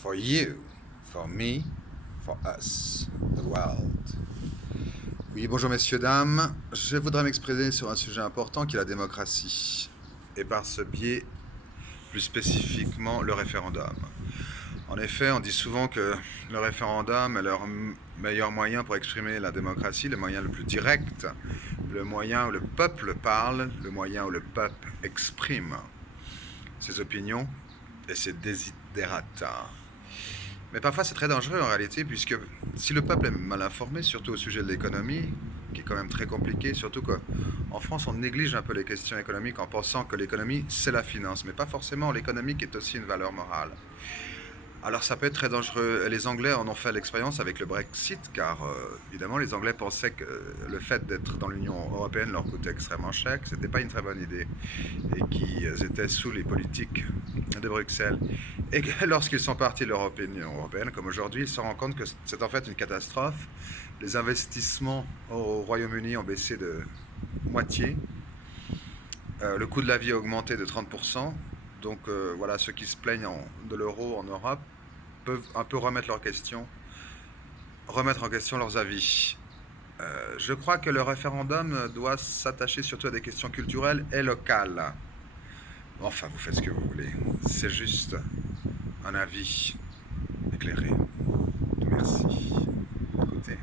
For you, for me, for us, the world. Oui, bonjour messieurs, dames. Je voudrais m'exprimer sur un sujet important qui est la démocratie. Et par ce biais, plus spécifiquement, le référendum. En effet, on dit souvent que le référendum est leur meilleur moyen pour exprimer la démocratie, le moyen le plus direct, le moyen où le peuple parle, le moyen où le peuple exprime ses opinions et ses desiderata. Mais parfois c'est très dangereux en réalité, puisque si le peuple est mal informé, surtout au sujet de l'économie, qui est quand même très compliqué, surtout qu'en France on néglige un peu les questions économiques en pensant que l'économie c'est la finance, mais pas forcément, l'économie qui est aussi une valeur morale. Alors ça peut être très dangereux. Les Anglais en ont fait l'expérience avec le Brexit, car évidemment les Anglais pensaient que le fait d'être dans l'Union européenne leur coûtait extrêmement cher, que ce n'était pas une très bonne idée, et qu'ils étaient sous les politiques de Bruxelles. Et que lorsqu'ils sont partis de l'Union européenne, comme aujourd'hui, ils se rendent compte que c'est en fait une catastrophe. Les investissements au Royaume-Uni ont baissé de moitié. Le coût de la vie a augmenté de 30%. Donc voilà, ceux qui se plaignent de l'euro en Europe peuvent un peu remettre en question leurs avis. Je crois que le référendum doit s'attacher surtout à des questions culturelles et locales. Enfin, vous faites ce que vous voulez. C'est juste un avis éclairé. Merci. Écoutez.